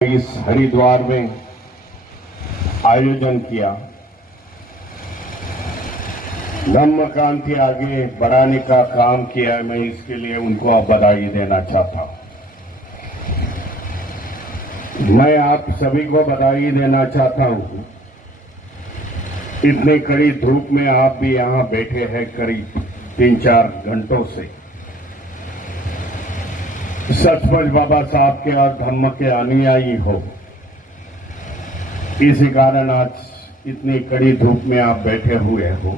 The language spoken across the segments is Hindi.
इस हरिद्वार में आयोजन किया, धम्म क्रांति आगे बढ़ाने का काम किया। मैं इसके लिए उनको अब बधाई देना चाहता हूं। मैं आप सभी को बधाई देना चाहता हूं। इतनी कड़ी धूप में आप भी यहां बैठे हैं करीब 3-4 घंटों से। सचमुच बाबा साहब के और धम्म के अनुयायी हो, इसी कारण आज इतनी कड़ी धूप में आप बैठे हुए हो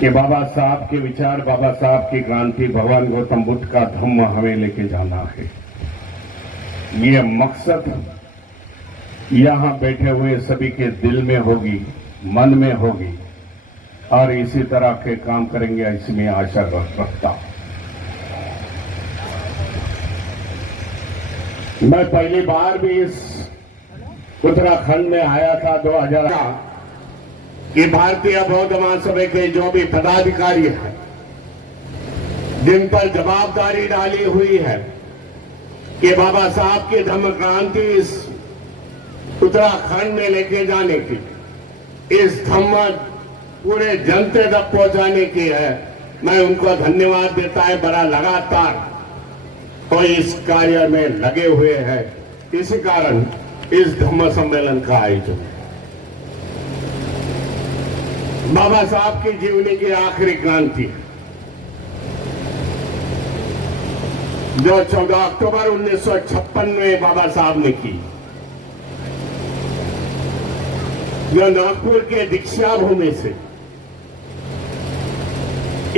कि बाबा साहब के विचार, बाबा साहब की क्रांति, भगवान गौतम बुद्ध का धम्म हमें लेके जाना है। ये मकसद यहां बैठे हुए सभी के दिल में होगी, मन में होगी और इसी तरह के काम करेंगे, इसमें आशा रखता हूं। मैं पहली बार भी इस उत्तराखंड में आया था 2000 कि भारतीय बौद्ध महासभा के जो भी पदाधिकारी हैं, जिन पर जवाबदारी डाली हुई है कि बाबा साहब की धम्म क्रांति इस उत्तराखंड में लेके जाने की, इस धम्म पूरे जनते तक पहुंचाने की है, मैं उनको धन्यवाद देता है। बड़ा लगातार और इस कार्य में लगे हुए हैं, इसी कारण इस धम्म सम्मेलन का आयोजन है। बाबा साहब की जीवनी की आखिरी क्रांति जो 14 अक्टूबर 1956 में बाबा साहब ने की, जो नागपुर के दीक्षा भूमि से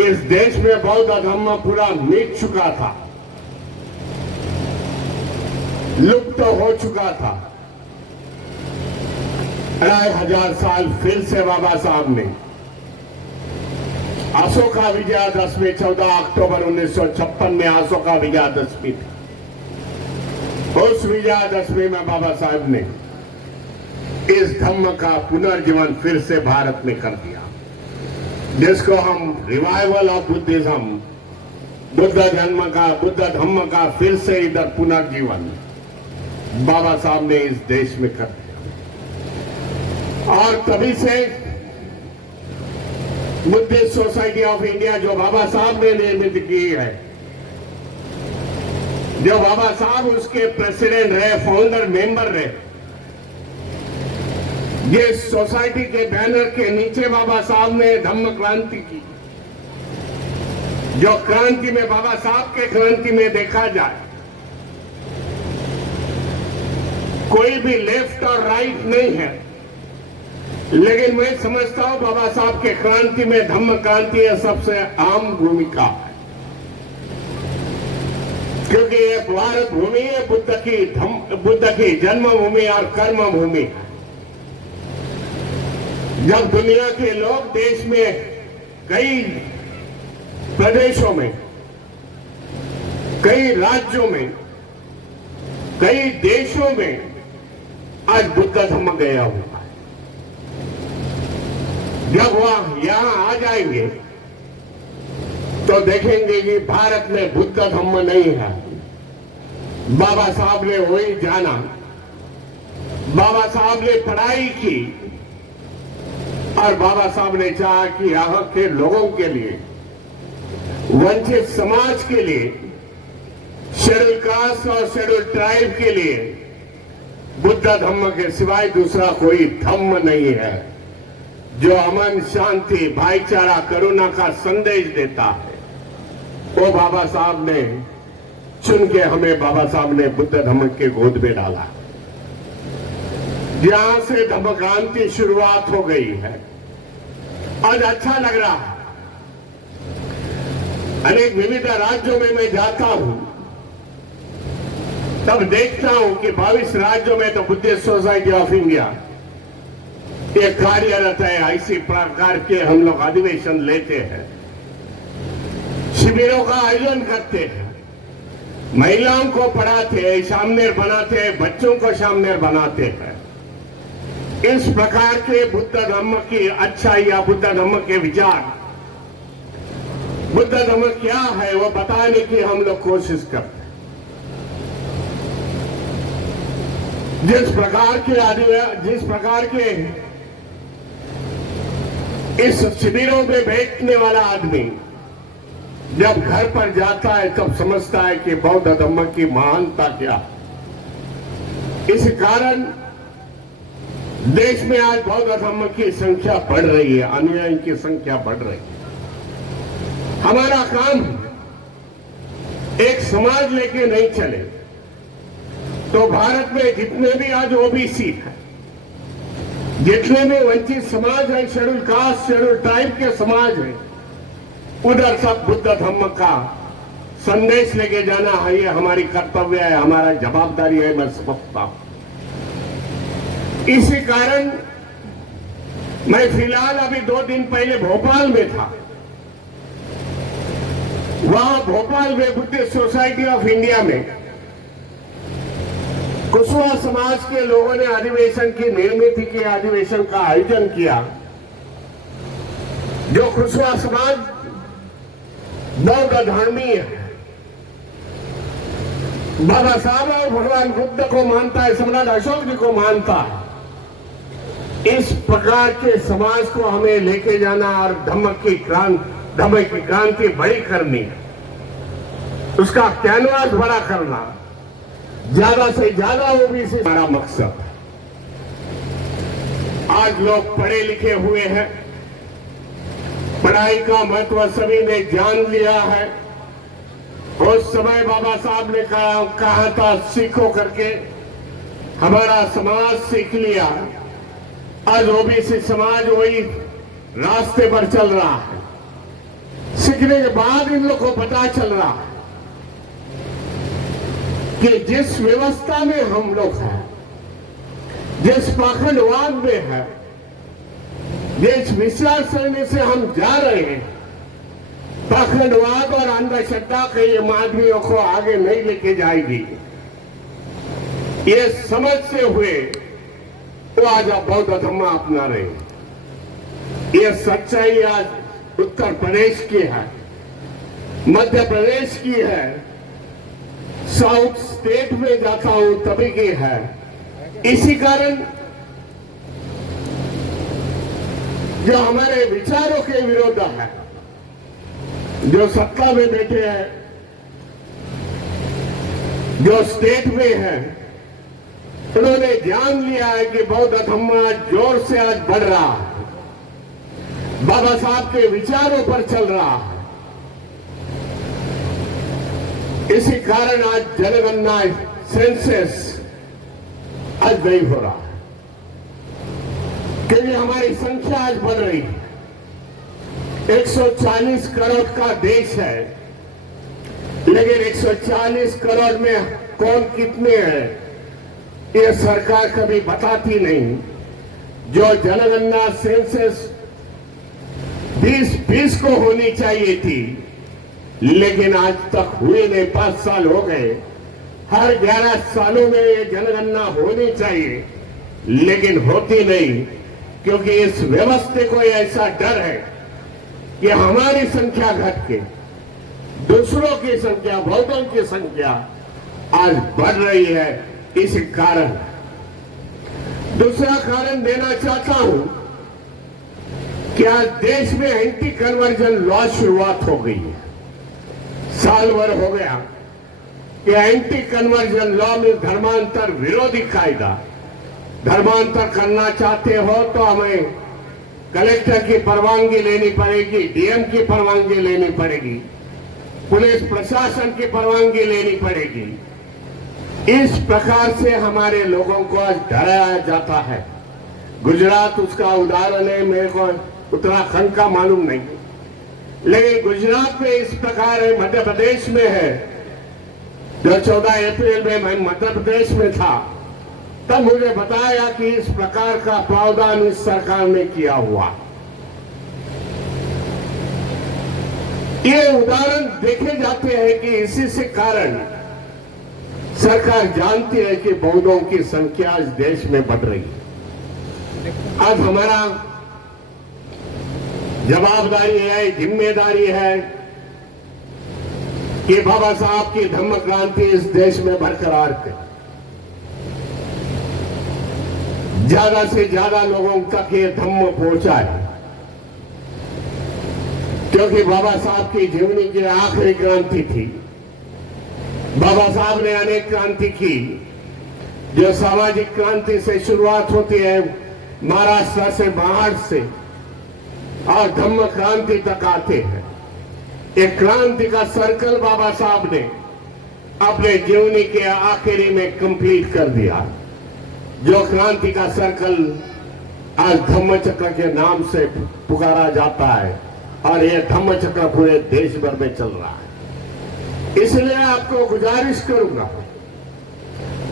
इस देश में बौद्ध धम्म पूरा मिट चुका था, लुप्त तो हो चुका था। 2500 साल फिर से बाबा साहब ने अशोका विजयादशमी 14 अक्टूबर 1956 में अशोका विजयादशमी थी। उस विजयादशमी में बाबा साहब ने इस धम्म का पुनर्जीवन फिर से भारत में कर दिया, जिसको हम revival of Buddhism, Buddha Dhamma का फिर से इधर पुनर्जीवन बाबा साहब ने इस देश में कर दिया। और तभी से बुद्धिस्ट सोसाइटी ऑफ इंडिया जो बाबा साहब ने निर्मित की है, जो बाबा साहब उसके प्रेसिडेंट रहे, फाउंडर मेंबर रहे, जिस सोसाइटी के बैनर के नीचे बाबा साहब ने धम्म क्रांति की, जो क्रांति में बाबा साहब के क्रांति में देखा जाए कोई भी लेफ्ट और राइट नहीं है, लेकिन मैं समझता हूं बाबा साहब के क्रांति में धम्म क्रांति सबसे अहम भूमिका है, क्योंकि ये भारत भूमि है बुद्ध की जन्मभूमि और कर्म भूमि है। जब दुनिया के लोग देश में कई प्रदेशों में, कई राज्यों में, कई देशों में आज बुद्ध धम्म गया हुआ है, जब वह यहां आ जाएंगे तो देखेंगे कि भारत में बुद्ध धम्म नहीं है। बाबा साहब ने वही जाना, बाबा साहब ने पढ़ाई की और बाबा साहब ने चाहा कि यहां के लोगों के लिए, वंचित समाज के लिए, शेड्यूल कास्ट और शेड्यूल ट्राइब के लिए बुद्ध धम्म के सिवाय दूसरा कोई धम्म नहीं है जो अमन, शांति, भाईचारा, करुणा का संदेश देता है। वो बाबा साहब ने चुन के हमें, बाबा साहब ने बुद्ध धम्म के गोद में डाला। यहां से धम्म क्रांति शुरुआत हो गई है। आज अच्छा लग रहा है। अनेक विविध राज्यों में मैं जाता हूं, तब देखता हूं कि 22 राज्यों में तो बुद्धिस्ट सोसाइटी ऑफ इंडिया ये कार्यरत है। इसी प्रकार के हम लोग अधिवेशन लेते हैं, शिविरों का आयोजन करते हैं, महिलाओं को पढ़ाते हैं, सामनेर बनाते हैं, बच्चों को सामनेर बनाते हैं। इस प्रकार के बुद्ध धम्म की अच्छाई या बुद्ध धम्म के विचार, बुद्ध धम्म क्या है वो बताने की हम लोग कोशिश करते हैं। जिस प्रकार के इस शिविरों में बैठने वाला आदमी जब घर पर जाता है तब समझता है कि बौद्ध धर्म की महानता क्या। इस कारण देश में आज बौद्ध धर्म की संख्या बढ़ रही है, अनुयायी की संख्या बढ़ रही है। हमारा काम एक समाज लेके नहीं चले तो भारत में जितने भी आज ओबीसी है, जितने भी वंचित समाज है, शेड्यूल कास्ट शेड्यूल ट्राइब के समाज है, उधर सब बुद्ध धर्म का संदेश लेके जाना है। ये हमारी कर्तव्य है, हमारा जवाबदारी है, मैं समझता हूं। इसी कारण मैं फिलहाल अभी 2 दिन पहले भोपाल में था। वहां भोपाल में बुद्धिस्ट सोसाइटी ऑफ इंडिया में कुशवाहा समाज के लोगों ने अधिवेशन की निर्मित के अधिवेशन का आयोजन किया। जो कुशवाहा समाज बौद्ध धर्मी है, बाबा साहब और भगवान बुद्ध को मानता है, सम्राट अशोक जी को मानता है। इस प्रकार के समाज को हमें लेके जाना और धम्म की क्रांति बड़ी करनी, उसका कैनवास बड़ा करना, ज्यादा से ज्यादा ओबीसी हमारा मकसद। आज लोग पढ़े लिखे हुए हैं, पढ़ाई का महत्व सभी ने जान लिया है। उस समय बाबा साहब ने कहा था सीखो करके, हमारा समाज सीख लिया। आज ओबीसी समाज वही रास्ते पर चल रहा है। सीखने के बाद इन लोगों को पता चल रहा है कि जिस व्यवस्था में हम लोग हैं, जिस पाखंडवाद में है, जिस विचारसरणी से हम जा रहे हैं, पाखंडवाद और अंधश्रद्धा के ये माधवियों को आगे नहीं लेके जाएगी। ये समझ से हुए वो आज बौद्ध धर्म अपना रहे। ये सच्चाई आज उत्तर प्रदेश की है, मध्य प्रदेश की है, साउथ स्टेट में जाता हूं तभी की है। इसी कारण जो हमारे विचारों के विरोध है, जो सत्ता में बैठे हैं, जो स्टेट में है, उन्होंने जान लिया है कि बौद्ध धर्म आज जोर से आज बढ़ रहा है, बाबा साहब के विचारों पर चल रहा है। इसी कारण आज जनगणना सेंसस आज नहीं हो रहा है, क्योंकि हमारी संख्या आज बढ़ रही है। 140 करोड़ का देश है, लेकिन 140 करोड़ में कौन कितने हैं ये सरकार कभी बताती नहीं। जो जनगणना सेंसस 2020 को होनी चाहिए थी, लेकिन आज तक हुए नहीं। 5 साल हो गए। हर 11 सालों में ये जनगणना होनी चाहिए, लेकिन होती नहीं, क्योंकि इस व्यवस्था को ऐसा डर है कि हमारी संख्या घट के दूसरों की संख्या, बौद्धों की संख्या आज बढ़ रही है। इसी कारण दूसरा कारण देना चाहता हूं कि आज देश में एंटी कन्वर्जन लॉ शुरुआत हो गई है। साल भर हो गया कि एंटी कन्वर्जन लॉ में धर्मांतर विरोधी कायदा। धर्मांतर करना चाहते हो तो हमें कलेक्टर की परवानगी लेनी पड़ेगी, डीएम की परवानगी लेनी पड़ेगी, पुलिस प्रशासन की परवानगी लेनी पड़ेगी। इस प्रकार से हमारे लोगों को आज डराया जाता है। गुजरात उसका उदाहरण है, मेरे को उत्तराखंड का मालूम नहीं, लेकिन गुजरात में इस प्रकार है, मध्य प्रदेश में है। जो 14 अप्रैल में मैं मध्य प्रदेश में था, तब मुझे बताया कि इस प्रकार का प्रावधान इस सरकार ने किया हुआ। ये उदाहरण देखे जाते हैं कि इसी से कारण सरकार जानती है कि बौद्धों की संख्या इस देश में बढ़ रही है। आज हमारा जवाबदारी है, जिम्मेदारी है कि बाबा साहब की धम्म क्रांति इस देश में बरकरार करे। ज्यादा से ज्यादा लोगों तक ये धम्म पहुंचाए, क्योंकि बाबा साहब की जीवनी की आखिरी क्रांति थी। बाबा साहब ने अनेक क्रांति की। जो सामाजिक क्रांति से शुरुआत होती है महाराष्ट्र से, बाहर से, और धम्म क्रांति तक आते हैं। एक क्रांति का सर्कल बाबा साहब ने अपने जीवनी के आखिरी में कंप्लीट कर दिया। जो क्रांति का सर्कल आज धम्म चक्र के नाम से पुकारा जाता है, और यह धम्म चक्र पूरे देश भर में चल रहा है। इसलिए आपको गुजारिश करूंगा,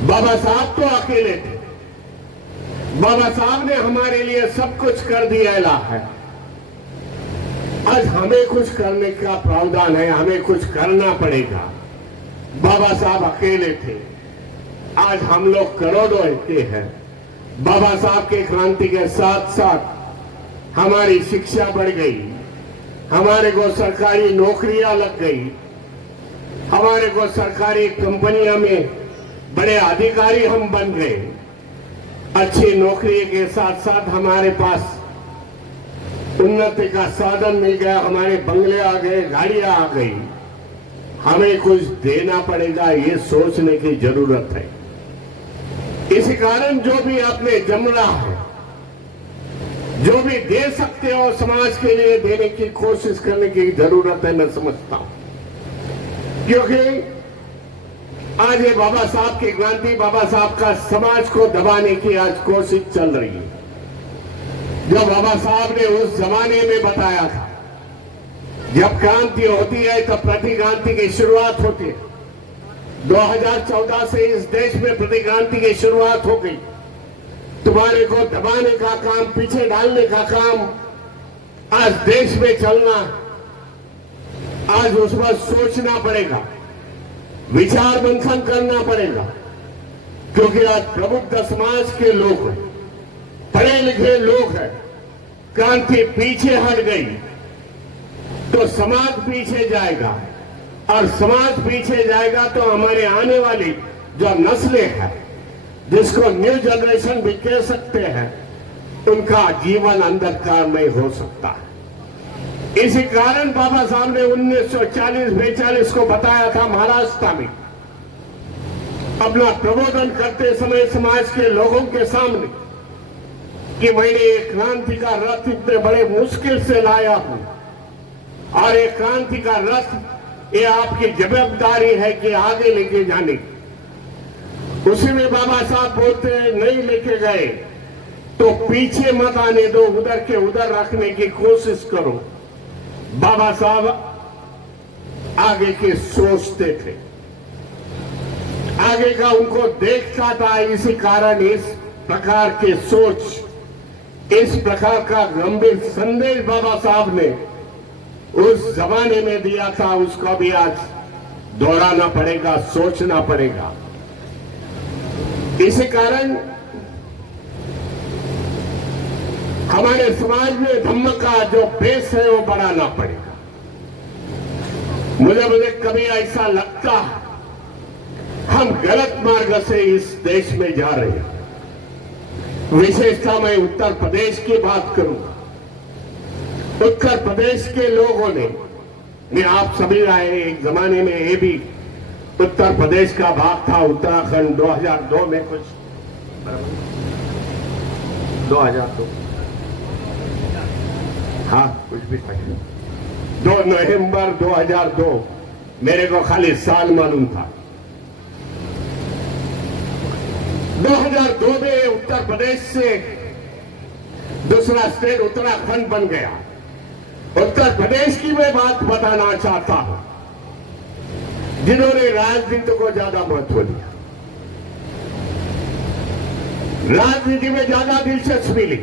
बाबा साहब तो अकेले थे, बाबा साहब ने हमारे लिए सब कुछ कर दिया है। आज हमें कुछ करने का प्रावधान है, हमें कुछ करना पड़ेगा। बाबा साहब अकेले थे, आज हम लोग करोड़ों के हैं। बाबा साहब के क्रांति के साथ साथ हमारी शिक्षा बढ़ गई, हमारे को सरकारी नौकरियां लग गई, हमारे को सरकारी कंपनियों में बड़े अधिकारी हम बन गए। अच्छी नौकरी के साथ साथ हमारे पास उन्नति का साधन मिल गया, हमारे बंगले आ गए, गाड़ियां आ गई। हमें कुछ देना पड़ेगा, ये सोचने की जरूरत है। इसी कारण जो भी आपने जम रहा है, जो भी दे सकते हो समाज के लिए देने की कोशिश करने की जरूरत है, मैं समझता हूं। क्योंकि आज ये बाबा साहब की क्रांति, बाबा साहब का समाज को दबाने की आज कोशिश चल रही है। जो बाबा साहब ने उस जमाने में बताया था, जब क्रांति होती है तो प्रतिक्रांति की शुरुआत होती है। 2014 से इस देश में प्रतिक्रांति की शुरुआत हो गई। तुम्हारे को दबाने का काम, पीछे डालने का काम आज देश में चलना, आज उस पर सोचना पड़ेगा, विचार मंथन करना पड़ेगा। क्योंकि आज प्रबुद्ध समाज के लोग हैं, पढ़े लिखे लोग हैं। क्रांति पीछे हट गई तो समाज पीछे जाएगा, और समाज पीछे जाएगा तो हमारे आने वाली जो नस्लें हैं, जिसको न्यू जनरेशन भी कह सकते हैं, उनका जीवन अंधकारमय हो सकता है। इसी कारण बाबा साहब ने 1940-42 को बताया था महाराष्ट्र में अपना प्रबोधन करते समय समाज के लोगों के सामने कि मैंने एक क्रांति का रथ इतने बड़े मुश्किल से लाया हूं, और एक क्रांति का रथ ये आपकी जिम्मेदारी है कि आगे लेके जाने। उसी में बाबा साहब बोलते हैं, नहीं लेके गए तो पीछे मत आने दो, उधर के उधर रखने की कोशिश करो। बाबा साहब आगे की सोचते थे, आगे का उनको देखता था। इसी कारण इस प्रकार की सोच, इस प्रकार का गंभीर संदेश बाबा साहब ने उस जमाने में दिया था, उसको भी आज दोहराना पड़ेगा, सोचना पड़ेगा। इसी कारण हमारे समाज में धम्म का जो बेस है वो बढ़ाना पड़ेगा। मुझे कभी ऐसा लगता है हम गलत मार्ग से इस देश में जा रहे हैं। विशेषता मैं उत्तर प्रदेश की बात करूंगा। उत्तर प्रदेश के लोगों ने, मैं आप सभी आए, एक जमाने में ये भी उत्तर प्रदेश का भाग था। उत्तराखंड 2002 में कुछ 2002, हाँ कुछ भी था। 2 नवंबर 2002 मेरे को खाली साल मालूम था। 2002 में उत्तर प्रदेश से दूसरा स्टेट उत्तराखंड बन गया। उत्तर प्रदेश की मैं बात बताना चाहता हूं, जिन्होंने राजनीति को ज्यादा महत्व दिया, राजनीति में ज्यादा दिलचस्पी ली।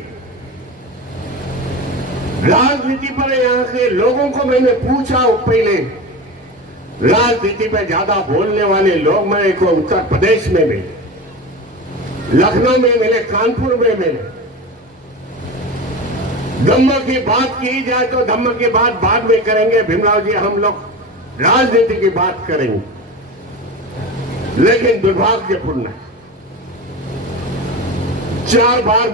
राजनीति पर यहां के लोगों को मैंने पूछा, पहले राजनीति में ज्यादा बोलने वाले लोग मेरे को उत्तर प्रदेश में मिले, लखनऊ में मिले, कानपुर में मिले। धम्म की बात की जाए तो धम्म की बात बाद में करेंगे भीमराव जी, हम लोग राजनीति की बात करेंगे। लेकिन दुर्भाग्यपूर्ण है, 4 बार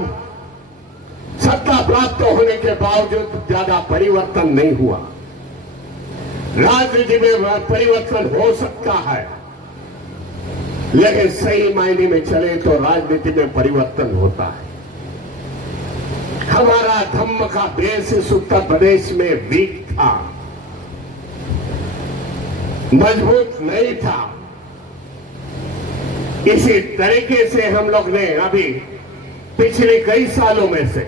सत्ता प्राप्त होने के बावजूद ज्यादा परिवर्तन नहीं हुआ। राजनीति में परिवर्तन हो सकता है, लेकिन सही मायने में चले तो राजनीति में परिवर्तन होता है। हमारा धम्म का बेस इस उत्तर प्रदेश में वीक था, मजबूत नहीं था। इसी तरीके से हम लोग ने अभी पिछले कई सालों में से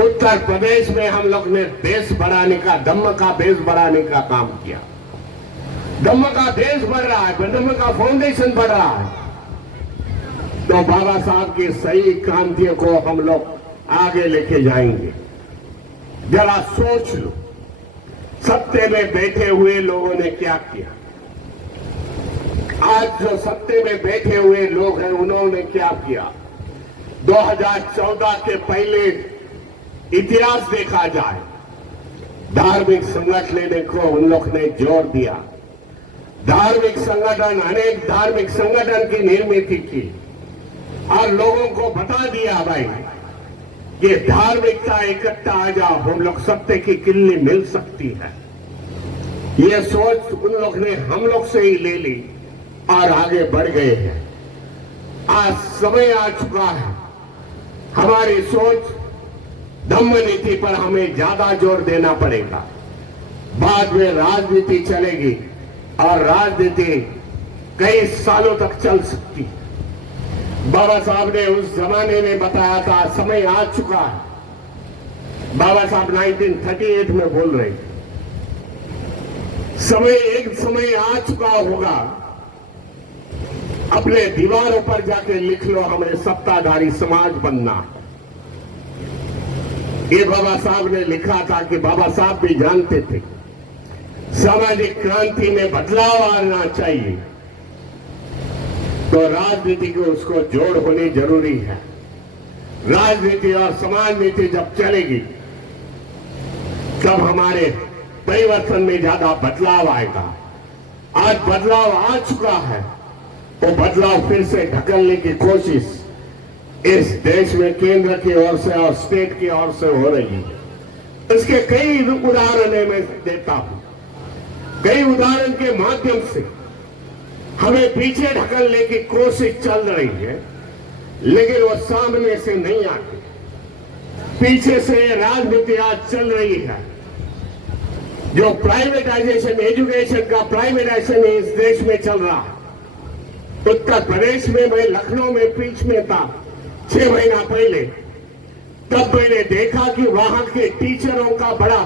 उत्तर प्रदेश में हम लोग ने बेस बढ़ाने का, धम्म का बेस बढ़ाने का काम किया। धम्म का बेस बढ़ रहा है, धम्म का फाउंडेशन बढ़ रहा है, तो बाबा साहब की सही क्रांति को हम लोग आगे लेके जाएंगे। जरा सोच लो, सत्ते में बैठे हुए लोगों ने क्या किया। आज जो सत्ते में बैठे हुए लोग हैं उन्होंने क्या किया। 2014 के पहले इतिहास देखा जाए, धार्मिक संगठन को उन लोग ने जोर दिया। धार्मिक संगठन, अनेक धार्मिक संगठन की निर्मित की और लोगों को बता दिया भाई कि धार्मिकता इकट्ठा आ जाओ, हम लोग सत्य की किल्ली मिल सकती है। ये सोच उन लोग ने हम लोग से ही ले ली और आगे बढ़ गए हैं। आज समय आ चुका है, हमारी सोच धम्म नीति पर हमें ज्यादा जोर देना पड़ेगा। बाद में राजनीति चलेगी और राजनीति कई सालों तक चल सकती है। बाबा साहब ने उस जमाने में बताया था, समय आ चुका है। बाबा साहब 1938 में बोल रहे थे, एक समय आ चुका होगा, अपने दीवारों पर जाके लिख लो, हमें सत्ताधारी समाज बनना है। ये बाबा साहब ने लिखा था कि बाबा साहब भी जानते थे सामाजिक क्रांति में बदलाव आना चाहिए, तो राजनीति को उसको जोड़ होनी जरूरी है। राजनीति और समाज नीति जब चलेगी तब हमारे परिवर्तन में ज्यादा बदलाव आएगा। आज बदलाव आ चुका है, वो बदलाव फिर से ढकलने की कोशिश इस देश में केंद्र की ओर से और स्टेट की ओर से हो रही है। इसके कई उदाहरण मैं देता हूं। कई उदाहरण के माध्यम से हमें पीछे ढकलने की कोशिश चल रही है, लेकिन वो सामने से नहीं आती। पीछे से राजनीति आज चल रही है। जो प्राइवेटाइजेशन, एजुकेशन का प्राइवेटाइजेशन इस देश में चल रहा है। उत्तर प्रदेश में, मैं लखनऊ में बीच में था 6 महीना पहले, तब मैंने देखा कि वहां के टीचरों का बड़ा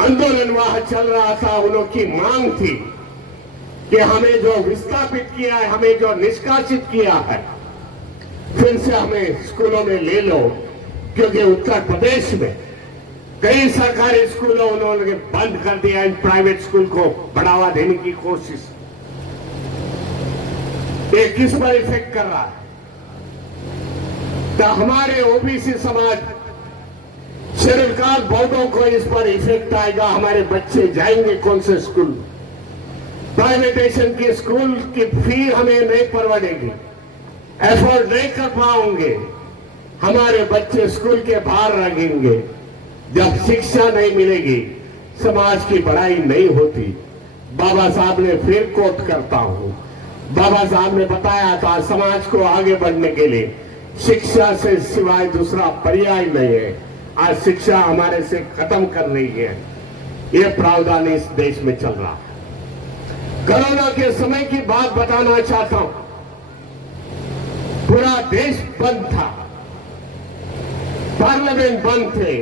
आंदोलन वहां चल रहा था। उनकी मांग थी कि हमें जो विस्थापित किया है, हमें जो निष्कासित किया है, फिर से हमें स्कूलों में ले लो, क्योंकि उत्तर प्रदेश में कई सरकारी स्कूलों उन्होंने बंद कर दिया। इन प्राइवेट स्कूल को बढ़ावा देने की कोशिश, ये किस पर इफेक्ट कर रहा है? तो हमारे ओबीसी समाज, शेड्यूल कास्ट बहुतों को इस पर इफेक्ट आएगा। हमारे बच्चे जाएंगे कौन से स्कूल? प्राइवेटाइजेशन की स्कूल की फी हमें नहीं परवड़ेगी, एफोर्ड नहीं कर पाओगे। हमारे बच्चे स्कूल के बाहर रहेंगे। जब शिक्षा नहीं मिलेगी, समाज की बढ़ाई नहीं होती। बाबा साहब ने, फिर कोट करता हूं, बाबा साहब ने बताया था समाज को आगे बढ़ने के लिए शिक्षा से सिवाय दूसरा पर्याय नहीं है। आज शिक्षा हमारे से खत्म कर रही है। ये प्रावधान इस देश में चल रहा है। कोरोना के समय की बात बताना चाहता हूं। पूरा देश बंद था, पार्लियामेंट बंद थे,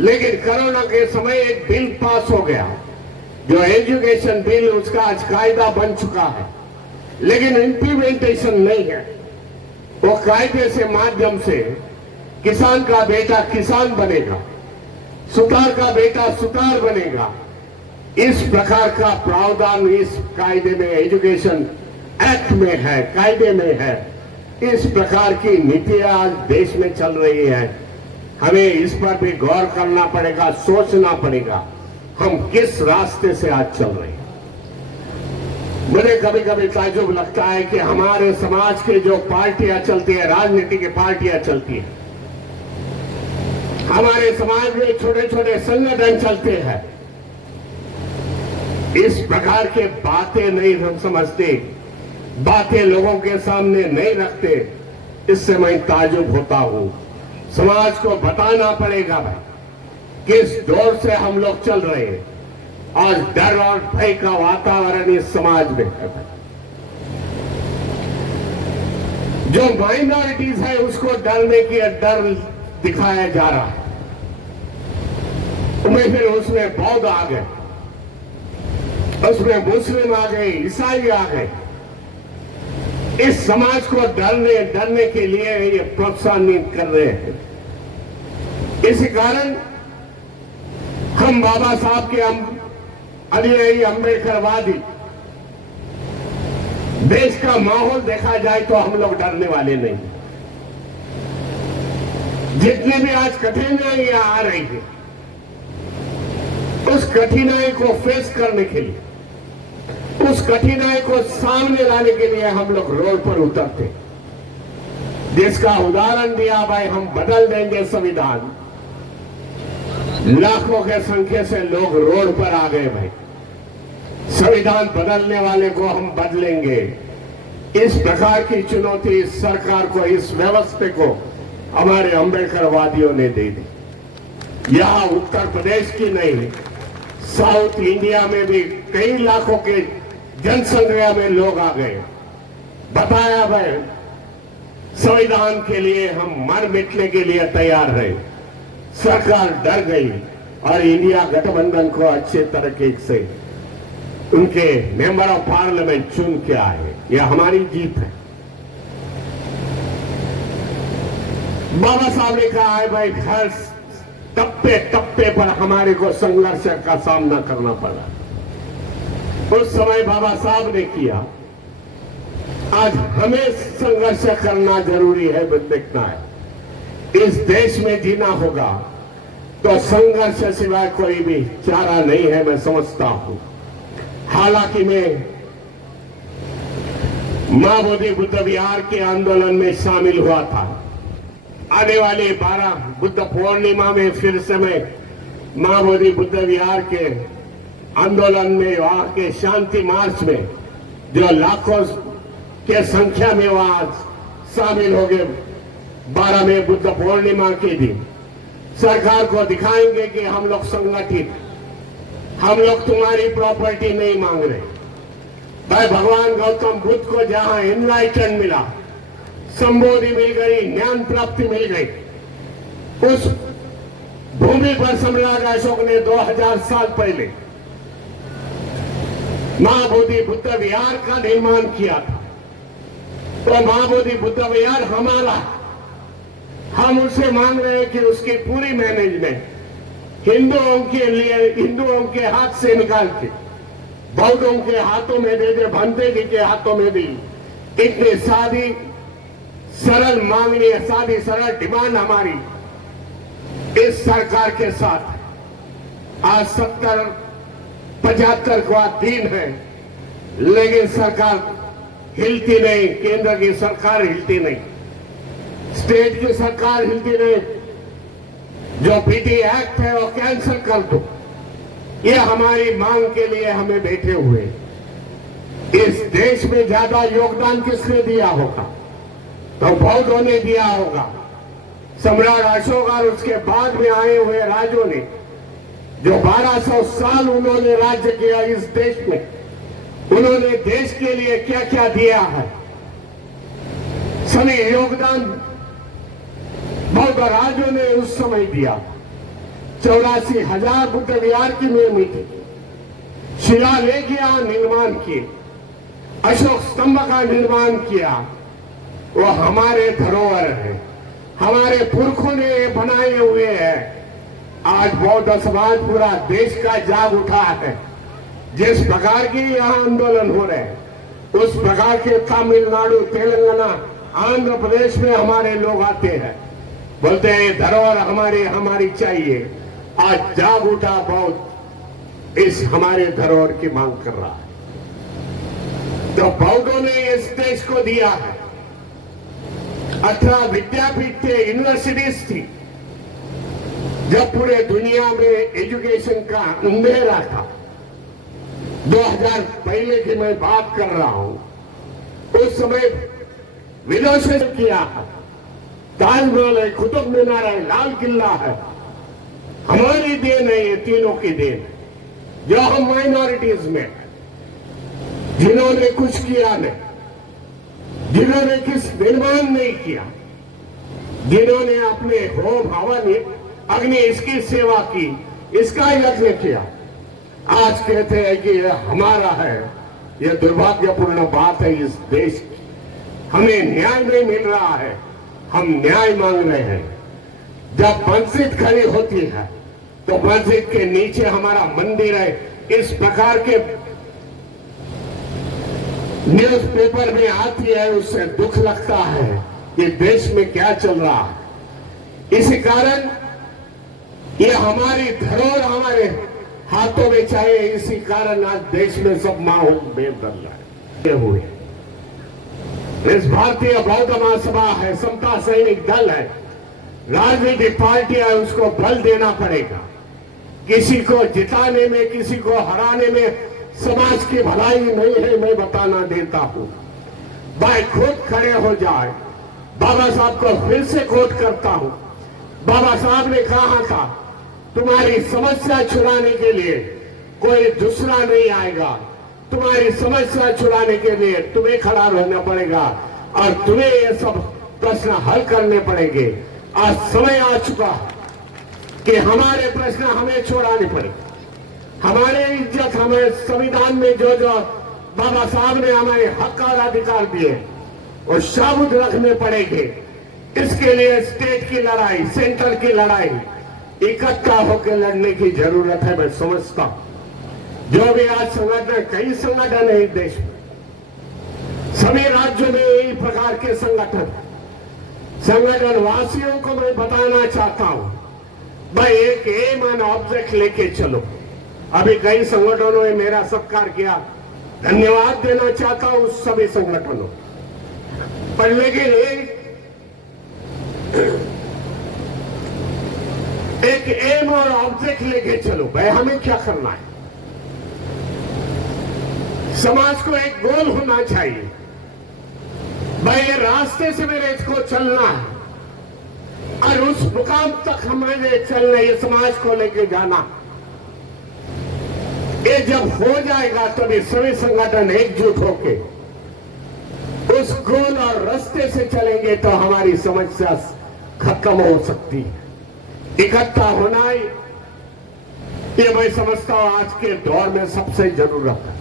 लेकिन कोरोना के समय एक बिल पास हो गया, जो एजुकेशन बिल, उसका आज कायदा बन चुका है, लेकिन इंप्लीमेंटेशन नहीं है। वो कायदे से माध्यम से किसान का बेटा किसान बनेगा, सुतार का बेटा सुतार बनेगा। इस प्रकार का प्रावधान इस कायदे में, एजुकेशन एक्ट में है, कायदे में है। इस प्रकार की नीतियां आज देश में चल रही है। हमें इस पर भी गौर करना पड़ेगा, सोचना पड़ेगा, हम किस रास्ते से आज चल रहे हैं। मुझे कभी कभी ताज्जुब लगता है कि हमारे समाज के जो पार्टियां चलती है, राजनीति की पार्टियां चलती है, हमारे समाज में छोटे छोटे संगठन चलते हैं, इस प्रकार के बातें नहीं हम समझते, बातें लोगों के सामने नहीं रखते। इससे मैं ताज्जुब होता हूं। समाज को बताना पड़ेगा भाई किस दौर से हम लोग चल रहे हैं। आज डर और भय का वातावरण इस समाज में है। जो माइनॉरिटीज है उसको डरने की डर दिखाया जा रहा है। फिर उसमें बौद्ध आ गए, उसमें मुस्लिम आ गए, ईसाई आ गए। इस समाज को डरने के लिए ये प्रोत्साहित कर रहे हैं। इसी कारण हम बाबा साहब के अनुयायी अम्बेडकरवादी, देश का माहौल देखा जाए तो हम लोग डरने वाले नहीं। जितनी भी आज कठिनाइयां आ रही है, उस कठिनाई को फेस करने के लिए, उस कठिनाई को सामने लाने के लिए हम लोग रोड पर उतरते, जिसका उदाहरण दिया भाई हम बदल देंगे संविधान। लाखों के संख्या से लोग रोड पर आ गए भाई, संविधान बदलने वाले को हम बदलेंगे। इस प्रकार की चुनौती इस सरकार को, इस व्यवस्था को हमारे अम्बेडकरवादियों ने दे दी। यहां उत्तर प्रदेश की नहीं, साउथ इंडिया में भी कई लाखों के जनसंख्या में लोग आ गए। बताया भाई संविधान के लिए हम मर मिटने के लिए तैयार रहे। सरकार डर गई और इंडिया गठबंधन को अच्छे तरीके से उनके मेंबर ऑफ पार्लियामेंट चुन के आए। यह हमारी जीत है। बाबा साहब ने कहा है भाई हर टप्पे टप्पे पर हमारे को संघर्ष का सामना करना पड़ा। उस समय बाबा साहब ने किया, आज हमें संघर्ष करना जरूरी है, देखना है। इस देश में जीना होगा तो संघर्ष सिवाय कोई भी चारा नहीं है, मैं समझता हूं। हालांकि मैं मां बोधि बुद्ध विहार के आंदोलन में शामिल हुआ था। आने वाले 12 बुद्ध पूर्णिमा में फिर से मैं मां बोधि बुद्ध विहार के आंदोलन में, वहां के शांति मार्च में जो लाखों के संख्या में वहां शामिल हो गए, 12 में बुद्ध पूर्णिमा के दिन सरकार को दिखाएंगे कि हम लोग संगठित, हम लोग तुम्हारी प्रॉपर्टी नहीं मांग रहे। भाई भगवान गौतम बुद्ध को जहां एनलाइटन मिला, संबोधि मिल गई, ज्ञान प्राप्ति मिल गई, उस भूमि पर सम्राट अशोक ने 2000 साल पहले मां बोधि बुद्ध विहार का निर्माण किया था। तो मां बोधि बुद्ध विहार हमारा, हम उसे मांग रहे हैं कि उसकी पूरी मैनेजमेंट हिंदुओं के लिए, हिंदुओं के हाथ से निकाल के बौद्धों के हाथों में दे दे, भंते जी के हाथों में दी। इतनी सादी सरल मांगनी है, सादी सरल डिमांड हमारी इस सरकार के साथ। आज 70-75 का दिन है, लेकिन सरकार हिलती नहीं, केंद्र की सरकार हिलती नहीं, स्टेट की सरकार हिलती नहीं। जो पीटी एक्ट है वो कैंसिल कर दो, ये हमारी मांग के लिए हमें बैठे हुए। इस देश में ज्यादा योगदान किसने दिया होगा? तो बौद्धों ने दिया होगा। सम्राट अशोक और उसके बाद में आए हुए राजों ने, जो 1200 साल उन्होंने राज्य किया इस देश में, उन्होंने देश के लिए क्या क्या दिया है, सभी योगदान बौद्ध राजों ने उस समय दिया। 84,000 बुद्ध विहार की निर्मित शिलालेख यहां निर्माण किए, अशोक स्तंभ का निर्माण किया। वो हमारे धरोहर है, हमारे पुरखों ने ये बनाए हुए हैं। आज बौद्ध समाज पूरा देश का जाग उठा है। जिस प्रकार के यहाँ आंदोलन हो रहे हैं, उस प्रकार के तमिलनाडु, तेलंगाना, आंध्र प्रदेश में हमारे लोग आते हैं, बोलते हैं धरोहर हमारी चाहिए। आज जाग उठा बौद्ध इस हमारे धरोहर की मांग कर रहा है। तो बौद्धों ने इस देश को दिया है। 18 विद्यापीठ थे, यूनिवर्सिटीज थी। जब पूरे दुनिया में एजुकेशन का अंधेरा था, 2000 पहले की मैं बात कर रहा हूं, उस समय विनाशन किया है। ताजमहल है, कुतुब मीनार है, लाल किला है, हमारी देन है, ये तीनों की देन है। जो हम माइनॉरिटीज में, जिन्होंने कुछ किया नहीं, जिन्होंने किस निर्माण नहीं किया, जिन्होंने अपने होम हवन अग्नि इसकी सेवा की, इसका यज्ञ किया, आज कहते हैं कि यह हमारा है। यह दुर्भाग्यपूर्ण बात है इस देश की। हमें न्याय नहीं मिल रहा है, हम न्याय मांग रहे हैं। जब मस्जिद खड़ी होती है तो मस्जिद के नीचे हमारा मंदिर है। इस प्रकार के न्यूज़पेपर में आती है, उससे दुख लगता है कि देश में क्या चल रहा है। इसी कारण ये हमारी धरोहर हमारे हाथों में चाहिए। इसी कारण आज देश में सब माहौल बेबदल हुए। इस भारतीय बौद्ध महासभा है, समता सैनिक दल है, राजनीतिक पार्टियां, उसको बल देना पड़ेगा। किसी को जिताने में, किसी को हराने में समाज की भलाई नहीं है, मैं बताना देता हूं। भाई खुद खड़े हो जाए। बाबा साहब को फिर से कोट करता हूं। बाबा साहब ने कहा था, तुम्हारी समस्या छुड़ाने के लिए कोई दूसरा नहीं आएगा, तुम्हारी समस्या छुड़ाने के लिए तुम्हें खड़ा रहना पड़ेगा और तुम्हें ये सब प्रश्न हल करने पड़ेंगे। आज समय आ चुका कि हमारे प्रश्न हमें छुड़ाने पड़ेंगे। हमारे इज्जत, हमें संविधान में जो जो बाबा साहब ने हमारे हक और अधिकार दिए वो साबुत रखने पड़ेंगे। इसके लिए स्टेट की लड़ाई, सेंट्रल की लड़ाई इकट्ठा होकर लड़ने की जरूरत है। मैं समझता हूं जो भी आज संगठन, कई संगठन है इस देश में, सभी राज्यों में यही प्रकार के संगठन वासियों को मैं बताना चाहता हूं, भाई एक एम एंड ऑब्जेक्ट लेके चलो। अभी कई संगठनों ने मेरा सत्कार किया, धन्यवाद देना चाहता हूं उस सभी संगठनों पर, लेकिन एक एम और ऑब्जेक्ट लेके चलो। भाई हमें क्या करना है? समाज को एक गोल होना चाहिए। भाई ये रास्ते से मेरे इसको चलना है और उस मुकाम तक हमें चलना है, ये समाज को लेके जाना। ये जब हो जाएगा तभी सभी संगठन एकजुट होके उस गोल और रास्ते से चलेंगे तो हमारी समस्या खत्म हो सकती है। इकट्ठा होना ये मैं समझता हूं आज के दौर में सबसे जरूरत है।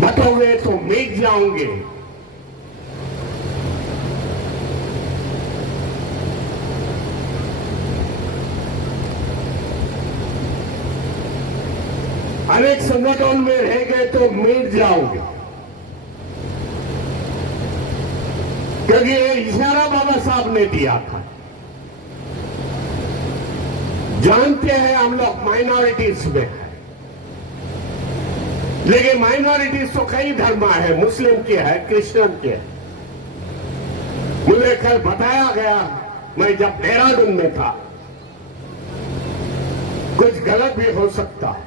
बटोगे तो मिट जाओगे। अनेक संगठन में रह गए तो मिट जाओगे, क्योंकि ये इशारा बाबा साहब ने दिया था। जानते हैं हम लोग माइनॉरिटीज में है, लेकिन माइनॉरिटीज तो कई धर्म है, मुस्लिम के है, क्रिश्चियन के है। मुझे कल बताया गया, मैं जब देहरादून में था, कुछ गलत भी हो सकता है,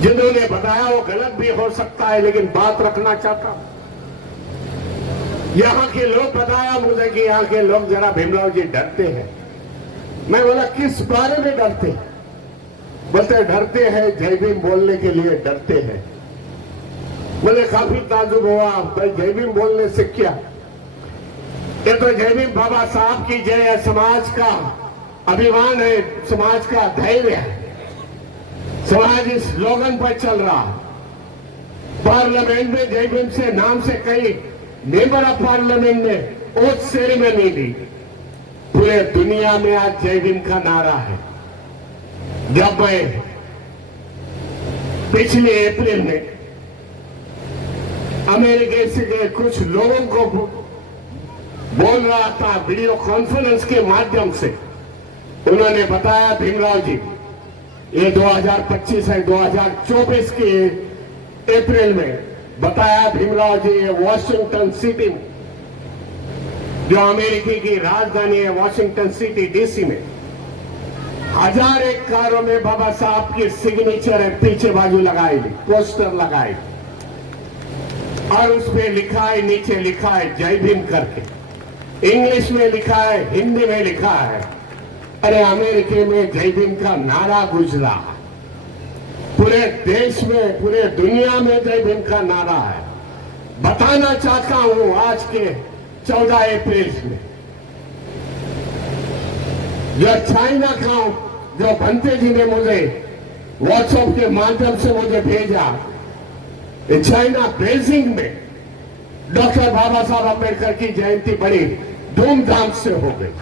जिन्होंने बताया वो गलत भी हो सकता है, लेकिन बात रखना चाहता हूं। यहां के लोग बताया मुझे कि यहां के लोग जरा भीमराव जी डरते हैं। मैं बोला किस बारे में डरते हैं? बोलते डरते हैं जय भीम बोलने के लिए डरते हैं। मुझे काफी ताजुब हुआ, भाई जय भीम बोलने से क्या? ये तो जय भीम बाबा साहब की जय है, समाज का अभिमान है, समाज का धैर्य है। समाज इस स्लोगन पर चल रहा है। पार्लियामेंट में जय भीम से नाम से कई मेंबर ऑफ पार्लियामेंट ने ओथ सेरेमनी दी। पूरे दुनिया में आज जय भीम का नारा है। जब मैं पिछले अप्रैल में अमेरिका से कुछ लोगों को बोल रहा था वीडियो कॉन्फ्रेंस के माध्यम से, उन्होंने बताया भीमराव जी ये 2025 है, 2024 के अप्रैल में बताया भीमराव जी, ये वॉशिंगटन सिटी में, जो अमेरिकी की राजधानी है वॉशिंगटन सिटी डीसी में, 1001 कारों में बाबा साहब की सिग्नेचर है, पीछे बाजू लगाई, पोस्टर लगाई, और उसमें लिखा है, नीचे लिखा है जय भीम करके, इंग्लिश में लिखा है, हिंदी में लिखा है। अरे अमेरिका में जय भीम का नारा गुजरा, पूरे देश में, पूरे दुनिया में जय भीम का नारा है। बताना चाहता हूं आज के 14 अप्रैल में जो चाइना का, जो भंते जी ने मुझे व्हाट्सएप के माध्यम से मुझे भेजा, चाइना बेजिंग में डॉक्टर बाबा साहब अम्बेडकर की जयंती बड़ी धूमधाम से हो गई।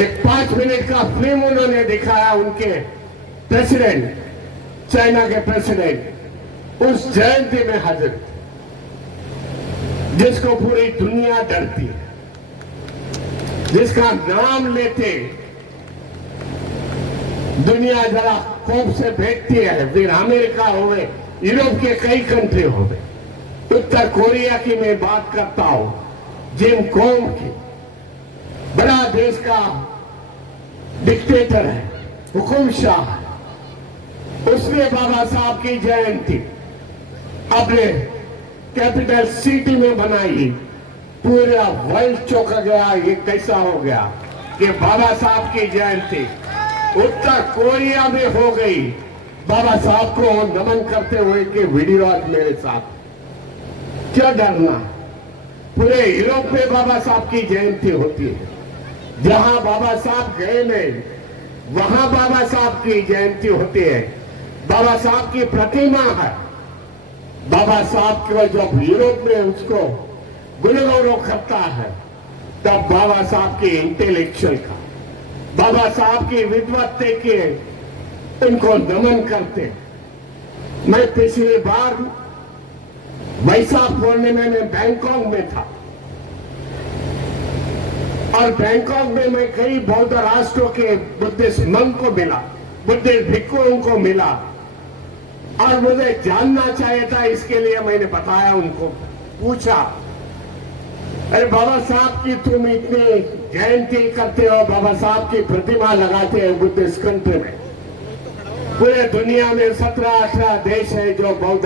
एक 5 मिनट का फिल्म उन्होंने दिखाया, उनके प्रेसिडेंट, चाइना के प्रेसिडेंट उस जयंती में हाजिर, जिसको पूरी दुनिया डरती है, जिसका नाम लेते दुनिया जरा खौफ से भेजती है। फिर अमेरिका हो गए, यूरोप के कई कंट्री हो गए, उत्तर कोरिया की मैं बात करता हूं, जिम कोम की, बड़ा देश का डिक्टेटर है, हुकुमशाह है, उसने बाबा साहब की जयंती अपने कैपिटल सिटी में बनाई। पूरा वर्ल्ड चौंक गया, ये कैसा हो गया कि बाबा साहब की जयंती उत्तर कोरिया में हो गई। बाबा साहब को नमन करते हुए कि वीडियो आज मेरे साथ, क्या डरना, पूरे यूरोप में बाबा साहब की जयंती होती है, जहां बाबा साहब गए नहीं वहां बाबा साहब की जयंती होती है। बाबा साहब की प्रतिमा है, बाबा साहब को जब यूरोप में उसको गुणगौरव करता है, तब बाबा साहब की इंटेलेक्चुअल का, बाबा साहब की विद्वत्ता के उनको नमन करते। मैं पिछली बार वैशाख पूर्णिमा में बैंकॉक में था, और बैंकॉक में मैं कई बौद्ध राष्ट्रों के बुद्धिस्ट मंक को मिला, बुद्धिस्ट भिक्षुओं को मिला, और मुझे जानना चाहिए था, इसके लिए मैंने बताया, उनको पूछा, अरे बाबा साहब की तुम इतनी जयंती करते हो, बाबा साहब की प्रतिमा लगाते हैं बुद्धिस्ट कंट्री में, पूरे दुनिया में 17-18 देश है जो बौद्ध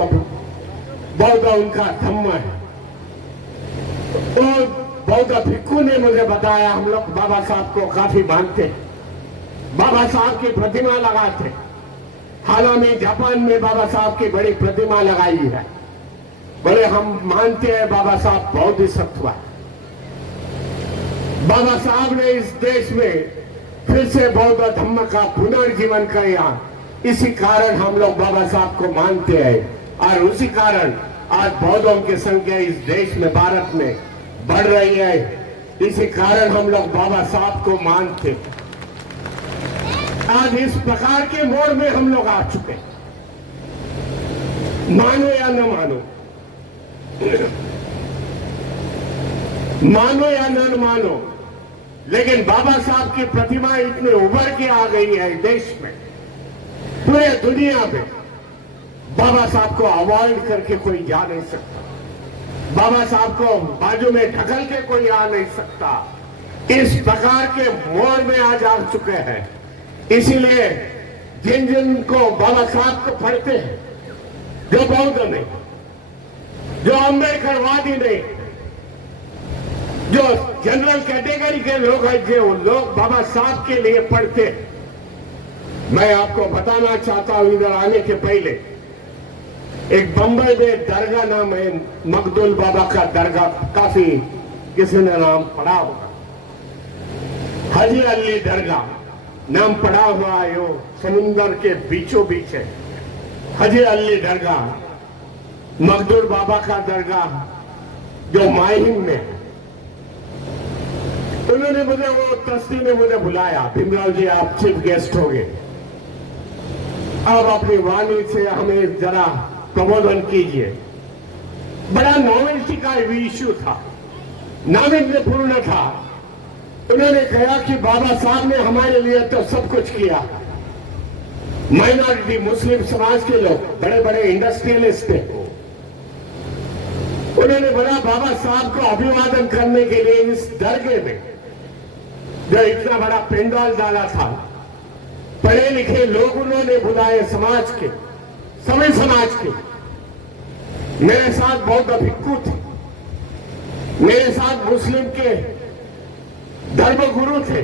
उनका धम्म है। और बौद्ध भिक्षु ने मुझे बताया, हम लोग बाबा साहब को काफी मानते हैं, बाबा साहब की प्रतिमा लगाते। हाल में जापान में बाबा साहब की बड़ी प्रतिमा लगाई है, बड़े हम मानते हैं बाबा साहब बौद्धिसत्व है। बाबा साहब ने इस देश में फिर से बौद्ध धम्म का पुनर्जीवन किया, इसी कारण हम लोग बाबा साहब को मानते हैं, और उसी कारण आज बौद्धों की संख्या इस देश में, भारत में बढ़ रही है। इसी कारण हम लोग बाबा साहब को मानते। आज इस प्रकार के मोड़ में हम लोग आ चुके, मानो या न मानो, मानो या न मानो, लेकिन बाबा साहब की प्रतिमा इतनी उभर के आ गई है देश में, पूरे दुनिया में। बाबा साहब को अवॉइड करके कोई जा नहीं सकता, बाबा साहब को बाजू में ढकल के कोई आ नहीं सकता। इस प्रकार के मोड़ में आज आ चुके हैं। इसीलिए जिन जिन को बाबा साहब को पढ़ते हैं, जो बौद्ध नहीं, जो अम्बेडकरवादी नहीं, जो जनरल कैटेगरी के लोग हैं, जो लोग बाबा साहब के लिए पढ़ते हैं, मैं आपको बताना चाहता हूं, इधर आने के पहले एक बंबई में दरगाह नाम है, मखदूम बाबा का दरगाह, काफी किसी ने नाम पढ़ा होगा, हाजी अली दरगाह नाम पढ़ा हुआ है, यो समुंदर के बीचों बीच है। हाजी अली दरगाह, मखदूम बाबा का दरगाह जो माहिम में है। उन्होंने मुझे, वो ट्रस्टी ने मुझे बुलाया, भीमराव जी आप चीफ गेस्ट होंगे, अब अपनी वाणी से हमें जरा प्रबोधन कीजिए। बड़ा नॉवेल्टी का इश्यू था, नाविन्यपूर्ण था। उन्होंने कहा कि बाबा साहब ने हमारे लिए तो सब कुछ किया, माइनॉरिटी मुस्लिम समाज के लोग, बड़े बड़े इंडस्ट्रियलिस्ट थे, उन्होंने बोला बाबा साहब को अभिवादन करने के लिए इस दरगाह में जो इतना बड़ा पेंडाल डाला था, पढ़े लिखे लोग उन्होंने बुलाए, समाज के, सभी समाज के। मेरे साथ बौद्ध भिक्खु थे, मेरे साथ मुस्लिम के धर्मगुरु थे।